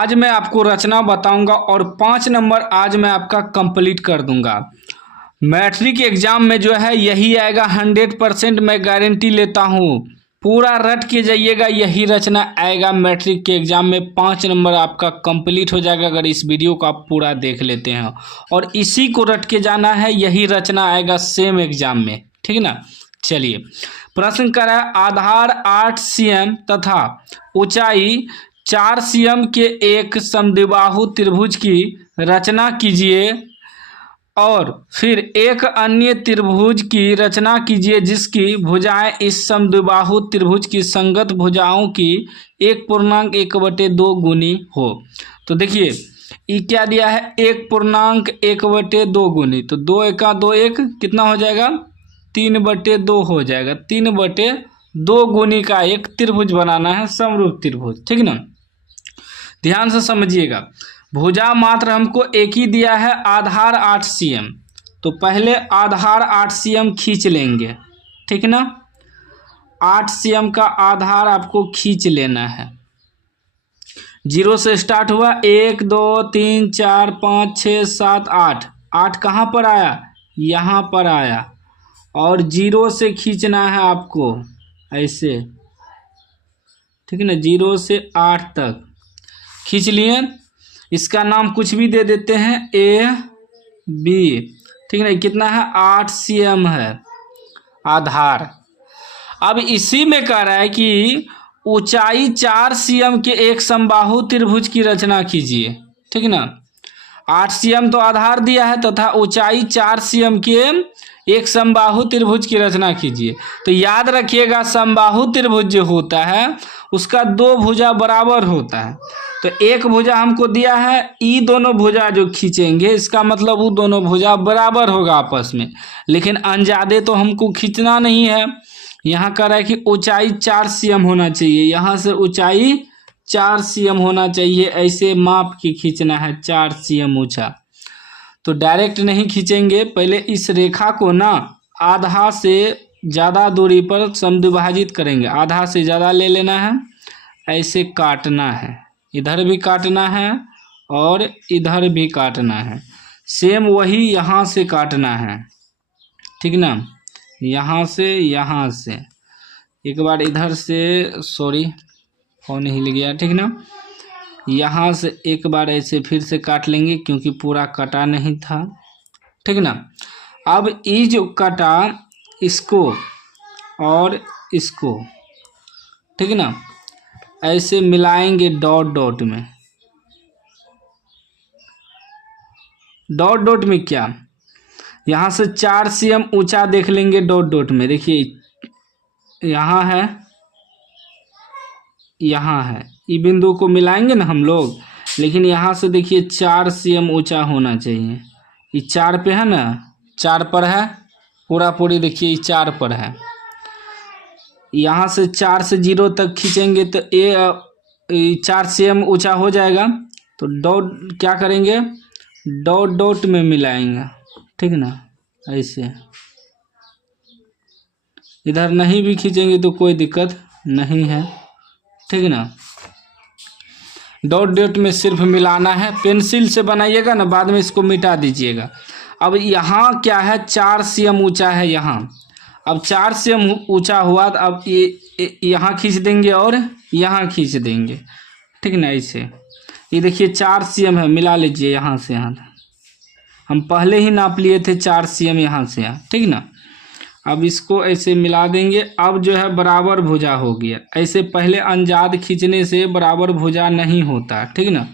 आज मैं आपको रचना बताऊंगा और 5 नंबर आज मैं आपका कंप्लीट कर दूंगा। मैट्रिक एग्जाम में जो है यही आएगा, 100% मैं गारंटी लेता हूँ। पूरा रट के जाइएगा, यही रचना आएगा मैट्रिक के एग्जाम में। 5 नंबर आपका कंप्लीट हो जाएगा अगर इस वीडियो को आप पूरा देख लेते हैं, और इसी को रट के जाना है, यही रचना आएगा सेम एग्जाम में। ठीक ना। चलिए, प्रश्न करा है आधार 8 cm तथा ऊंचाई 4 cm के एक समद्विबाहु त्रिभुज की रचना कीजिए, और फिर एक अन्य त्रिभुज की रचना कीजिए जिसकी भुजाएं इस समद्विबाहु त्रिभुज की संगत भुजाओं की 1.1/2 गुनी हो। तो देखिए, ये क्या दिया है, 1.1/2 गुनी, तो 2 एका 2 1 कितना हो जाएगा, 3/2 हो जाएगा। 3/2 गुनी का एक त्रिभुज बनाना है, समरूप त्रिभुज। ठीक ना, ध्यान से समझिएगा। भुजा मात्र हमको एक ही दिया है, आधार 8 cm। तो पहले आधार 8 cm खींच लेंगे। ठीक ना, 8 cm का आधार आपको खींच लेना है। 0 से स्टार्ट हुआ, 1 2 3 4 5 6 7 8। 8 कहाँ पर आया, यहाँ पर आया, और 0 से खींचना है आपको ऐसे। ठीक है ना, 0 से 8 तक खींच लिए। इसका नाम कुछ भी दे देते हैं, ए बी। ठीक है ना, कितना है, 8 cm है आधार। अब इसी में कह रहा है कि ऊंचाई 4 cm के एक समबाहु त्रिभुज की रचना कीजिए। ठीक ना, 8 cm तो आधार दिया है तथा ऊंचाई 4 cm के एक समबाहु त्रिभुज की रचना कीजिए। तो याद रखिएगा, समबाहु त्रिभुज जो होता है उसका 2 भुजा बराबर होता है। तो एक भुजा हमको दिया है, ई दोनों भुजा जो खींचेंगे इसका मतलब वो दोनों भुजा बराबर होगा आपस में, लेकिन अनजादे तो हमको खींचना नहीं है। यहाँ कह रहा है कि ऊंचाई 4 cm होना चाहिए, यहाँ से ऊंचाई 4 cm होना चाहिए, ऐसे माप के खींचना है 4 cm ऊंचा। तो डायरेक्ट नहीं खींचेंगे, पहले इस रेखा को ना आधा से ज़्यादा दूरी पर समद्विभाजित करेंगे। आधा से ज़्यादा ले लेना है, ऐसे काटना है, इधर भी काटना है और इधर भी काटना है। सेम वही यहाँ से काटना है। ठीक ना, यहाँ से एक बार इधर से, सॉरी फोन हिल गया। ठीक ना, यहाँ से एक बार ऐसे फिर से काट लेंगे क्योंकि पूरा कटा नहीं था। ठीक ना, अब ये जो कटा इसको और इसको, ठीक ना, ऐसे मिलाएंगे डॉट डॉट में। डॉट डॉट में क्या, यहाँ से 4 cm ऊंचा देख लेंगे डॉट डॉट में। देखिए यहाँ है, यहाँ है, ये बिंदु को मिलाएंगे ना हम लोग, लेकिन यहाँ से देखिए 4 cm ऊंचा होना चाहिए। ये 4 पे है ना, 4 पर है पूरा पूरी, देखिए ये 4 पर है। यहाँ से 4 से 0 तक खींचेंगे तो ये 4 cm ऊंचा हो जाएगा। तो डॉट क्या करेंगे, डॉट डॉट में मिलाएंगे। ठीक ना, ऐसे। इधर नहीं भी खींचेंगे तो कोई दिक्कत नहीं है। ठीक ना, डॉट डॉट में सिर्फ मिलाना है। पेंसिल से बनाइएगा ना, बाद में इसको मिटा दीजिएगा। अब यहाँ क्या है, 4 cm ऊंचा है यहाँ। अब 4 cm ऊंचा हुआ तो अब ये यहाँ खींच देंगे और यहाँ खींच देंगे। ठीक ना, ऐसे। ये देखिए 4 cm है, मिला लीजिए यहाँ से यहाँ। हम पहले ही नाप लिए थे 4 cm यहाँ से यहाँ। ठीक ना, अब इसको ऐसे मिला देंगे। अब जो है बराबर भुजा हो गया। ऐसे पहले अनजाद खींचने से बराबर भुजा नहीं होता। ठीक ना,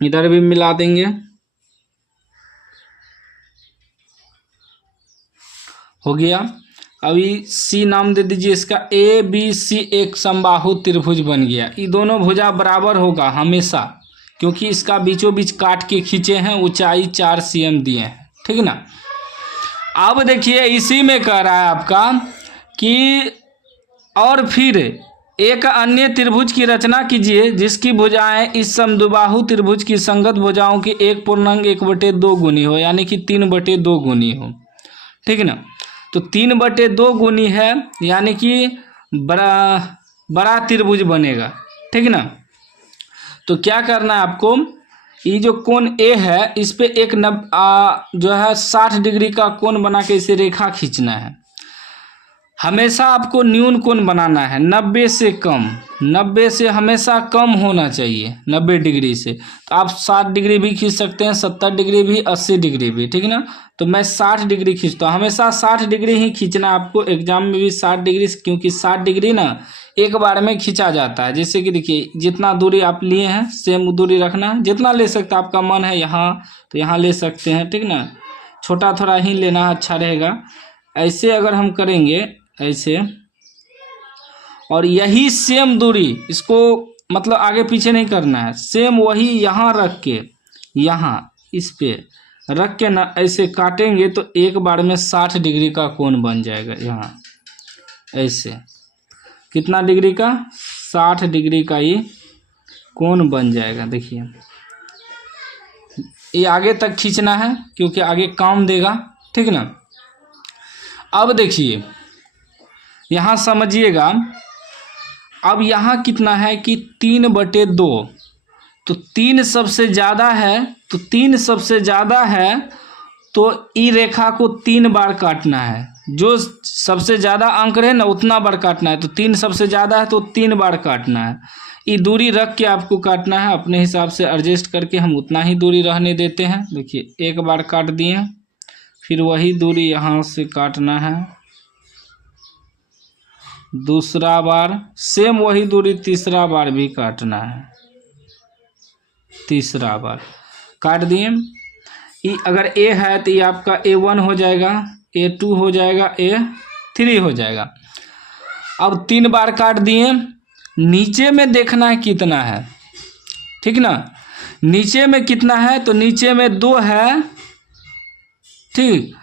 इधर भी मिला देंगे, हो गया। अभी सी नाम दे दीजिए इसका, ABC एक समबाहु त्रिभुज बन गया। ये दोनों भुजा बराबर होगा हमेशा, क्योंकि इसका बीचों बीच काट के खींचे हैं, ऊंचाई 4 cm दिए हैं। ठीक ना, अब देखिए इसी में कह रहा है आपका कि और फिर एक अन्य त्रिभुज की रचना कीजिए जिसकी भुजाएं इस समद्विबाहु त्रिभुज की संगत भुजाओं की 1.1/2 गुनी हो, यानी कि 3/2 गुनी हो। ठीक ना, तो 3/2 गुनी है, यानी कि बड़ा त्रिभुज बनेगा। ठीक ना, तो क्या करना है आपको, ये जो कोण ए है इस पे एक जो है 60 डिग्री का कोण बना के इसे रेखा खींचना है। हमेशा आपको न्यून कोण बनाना है, 90 से कम, 90 से हमेशा कम होना चाहिए 90 डिग्री से। तो आप 60 डिग्री भी खींच सकते हैं, 70 डिग्री भी, 80 डिग्री भी, ठीक है ना। तो मैं 60 डिग्री खींचता हूँ, हमेशा 60 डिग्री ही खींचना है आपको। एग्जाम में भी 60 डिग्री, क्योंकि 60 डिग्री ना एक बार में खींचा जाता है। जैसे कि देखिए जितना दूरी आप लिए हैं सेम दूरी रखना है, जितना ले सकते आपका मन है यहाँ तो यहाँ ले सकते हैं, ठीक ना। छोटा थोड़ा ही लेना अच्छा रहेगा। ऐसे अगर हम करेंगे ऐसे, और यही सेम दूरी इसको मतलब आगे पीछे नहीं करना है, सेम वही यहाँ रख के, यहाँ इस पे रख के ना ऐसे काटेंगे तो एक बार में 60 डिग्री का कोण बन जाएगा। यहाँ ऐसे कितना डिग्री का, 60 डिग्री का ये कोण बन जाएगा। देखिए ये आगे तक खींचना है क्योंकि आगे काम देगा, ठीक ना। अब देखिए यहाँ समझिएगा, अब यहाँ कितना है कि 3/2, तो 3 सबसे ज़्यादा है, तो 3 सबसे ज़्यादा है तो ई रेखा को 3 बार काटना है। जो सबसे ज़्यादा अंक रहे ना उतना बार काटना है। तो 3 सबसे ज़्यादा है तो 3 बार काटना है। ये दूरी रख के आपको काटना है, अपने हिसाब से एडजस्ट करके हम उतना ही दूरी रहने देते हैं। देखिए एक बार काट दिए, फिर वही दूरी यहाँ से काटना है, दूसरा बार सेम वही दूरी, तीसरा बार भी काटना है, तीसरा बार काट दिए। ये अगर ए है तो ये आपका A1 हो जाएगा, A2 हो जाएगा, A3 हो जाएगा। अब 3 बार काट दिए, नीचे में देखना है कितना है, ठीक ना। नीचे में कितना है, तो नीचे में 2 है, ठीक।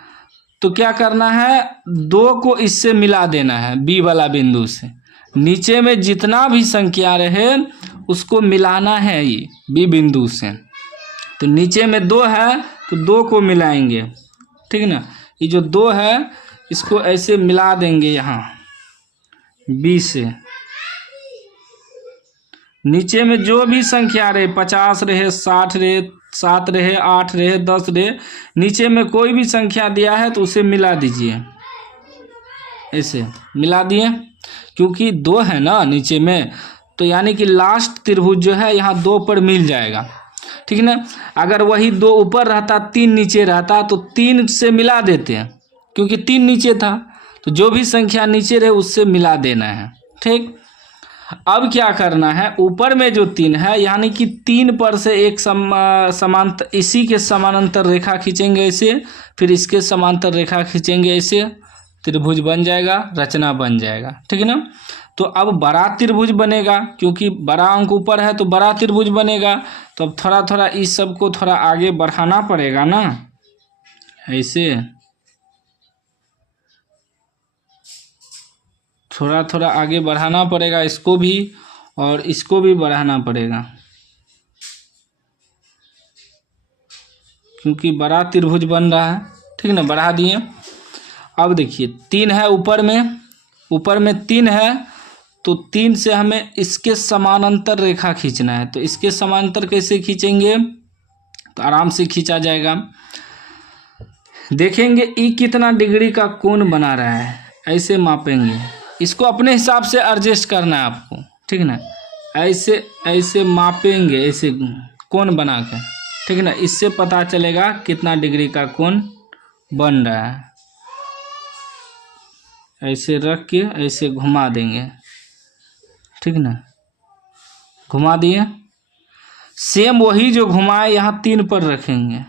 तो क्या करना है, 2 को इससे मिला देना है बी वाला बिंदु से। नीचे में जितना भी संख्या रहे उसको मिलाना है ये बी बिंदु से। तो नीचे में 2 है तो 2 को मिलाएंगे, ठीक ना। ये जो 2 है इसको ऐसे मिला देंगे यहाँ बी से। नीचे में जो भी संख्या रहे, 50 रहे, 60 रहे, 7 रहे, 8 रहे, 10 रहे, नीचे में कोई भी संख्या दिया है तो उसे मिला दीजिए, ऐसे मिला दिए। क्योंकि 2 है ना नीचे में, तो यानी कि लास्ट त्रिभुज जो है यहाँ 2 पर मिल जाएगा, ठीक ना। अगर वही 2 ऊपर रहता, 3 नीचे रहता तो 3 से मिला देते हैं, क्योंकि 3 नीचे था। तो जो भी संख्या नीचे रहे उससे मिला देना है, ठीक। अब क्या करना है, ऊपर में जो 3 है यानी कि 3 पर से एक समांतर, इसी के समानांतर रेखा खींचेंगे ऐसे, फिर इसके समांतर रेखा खींचेंगे ऐसे, त्रिभुज बन जाएगा, रचना बन जाएगा, ठीक है ना। तो अब बड़ा त्रिभुज बनेगा, क्योंकि बड़ा अंक ऊपर है तो बड़ा त्रिभुज बनेगा। तो अब थोड़ा थोड़ा इस सब को थोड़ा आगे बढ़ाना पड़ेगा ना, ऐसे थोड़ा थोड़ा आगे बढ़ाना पड़ेगा, इसको भी और इसको भी बढ़ाना पड़ेगा, क्योंकि बड़ा त्रिभुज बन रहा है, ठीक ना। बढ़ा दिए। अब देखिए 3 है ऊपर में 3 है, तो 3 से हमें इसके समानांतर रेखा खींचना है। तो इसके समानांतर कैसे खींचेंगे, तो आराम से खींचा जाएगा। देखेंगे ई कितना डिग्री का कोण बना रहा है, ऐसे मापेंगे। इसको अपने हिसाब से एडजस्ट करना है आपको, ठीक ना। ऐसे ऐसे मापेंगे, ऐसे कोण बना कर, ठीक ना। इससे पता चलेगा कितना डिग्री का कोण बन रहा है। ऐसे रख के ऐसे घुमा देंगे, ठीक ना। घुमा दिए, सेम वही जो घुमाए यहाँ 3 पर रखेंगे,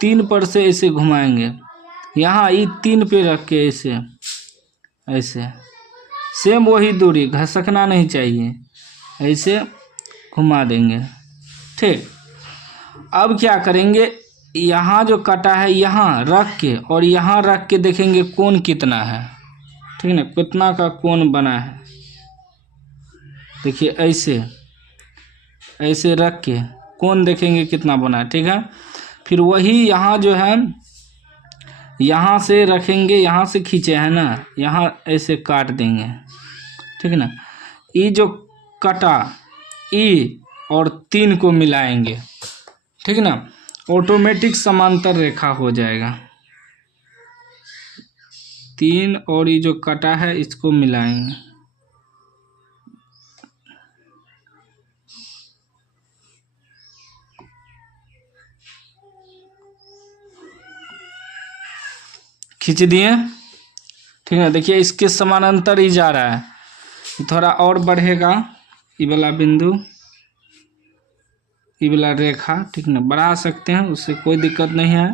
3 पर से ऐसे घुमाएंगे, यहाँ ये 3 पे रख के ऐसे ऐसे सेम वही दूरी, घसकना नहीं चाहिए, ऐसे घुमा देंगे, ठीक। अब क्या करेंगे, यहाँ जो कटा है यहाँ रख के और यहाँ रख के देखेंगे कोण कितना है, ठीक ना, कितना का कोण बना है। देखिए ऐसे ऐसे रख के कोण देखेंगे कितना बना है, ठीक है। फिर वही यहाँ जो है यहाँ से रखेंगे, यहाँ से खींचे है ना, यहाँ ऐसे काट देंगे, ठीक है ना। ये जो कटा ई और 3 को मिलाएंगे, ठीक ना, ऑटोमेटिक समांतर रेखा हो जाएगा। 3 और ये जो कटा है इसको मिलाएंगे, खींच दिए, ठीक है। देखिए इसके समानांतर ही जा रहा है, थोड़ा और बढ़ेगा ये वाला बिंदु, ये वाला रेखा, ठीक ना, बढ़ा सकते हैं, उससे कोई दिक्कत नहीं है।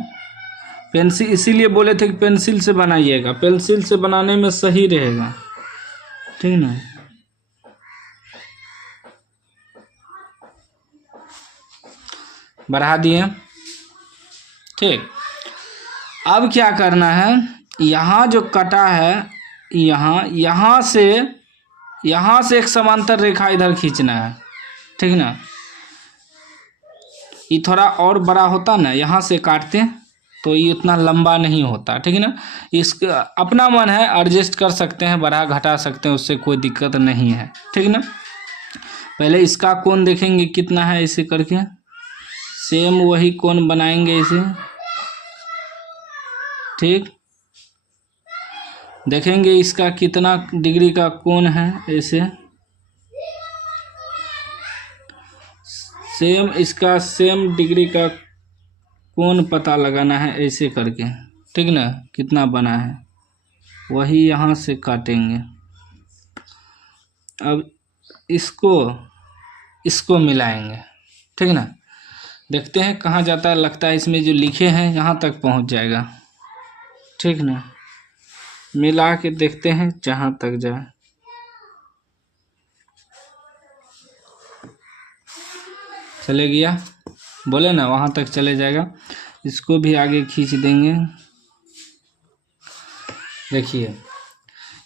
पेंसिल इसीलिए बोले थे कि पेंसिल से बनाइएगा, पेंसिल से बनाने में सही रहेगा, ठीक ना। बढ़ा दिए, ठीक। अब क्या करना है, यहाँ जो कटा है यहाँ से एक समांतर रेखा इधर खींचना है, ठीक ना। ये थोड़ा और बड़ा होता ना, यहाँ से काटते तो ये उतना लंबा नहीं होता, ठीक है ना। इसका अपना मन है, एडजस्ट कर सकते हैं, बढ़ा घटा सकते हैं, उससे कोई दिक्कत नहीं है, ठीक ना। पहले इसका कोण देखेंगे कितना है, ऐसे करके सेम वही कोण बनाएंगे इसे, ठीक। देखेंगे इसका कितना डिग्री का कोण है, ऐसे सेम इसका सेम डिग्री का कोण पता लगाना है, ऐसे करके, ठीक ना। कितना बना है वही यहाँ से काटेंगे। अब इसको मिलाएंगे, ठीक ना। देखते हैं कहाँ जाता है, लगता है इसमें जो लिखे हैं यहाँ तक पहुँच जाएगा, ठीक ना। मिला के देखते हैं जहाँ तक जाए, चले गया, बोले ना वहाँ तक चले जाएगा। इसको भी आगे खींच देंगे, देखिए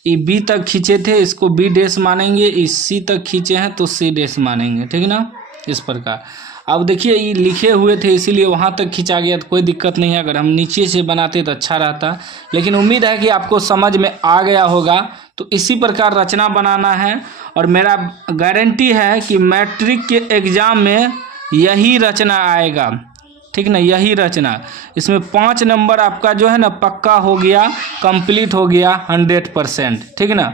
ये बी तक खींचे थे, इसको बी डैश मानेंगे, इस सी तक खींचे हैं तो सी डैश मानेंगे, ठीक ना, इस प्रकार। अब देखिए ये लिखे हुए थे इसीलिए वहाँ तक खींचा गया, तो कोई दिक्कत नहीं है। अगर हम नीचे से बनाते तो अच्छा रहता, लेकिन उम्मीद है कि आपको समझ में आ गया होगा। तो इसी प्रकार रचना बनाना है, और मेरा गारंटी है कि मैट्रिक के एग्ज़ाम में यही रचना आएगा, ठीक ना, यही रचना। इसमें 5 नंबर आपका जो है ना पक्का हो गया, कंप्लीट हो गया 100%, ठीक ना।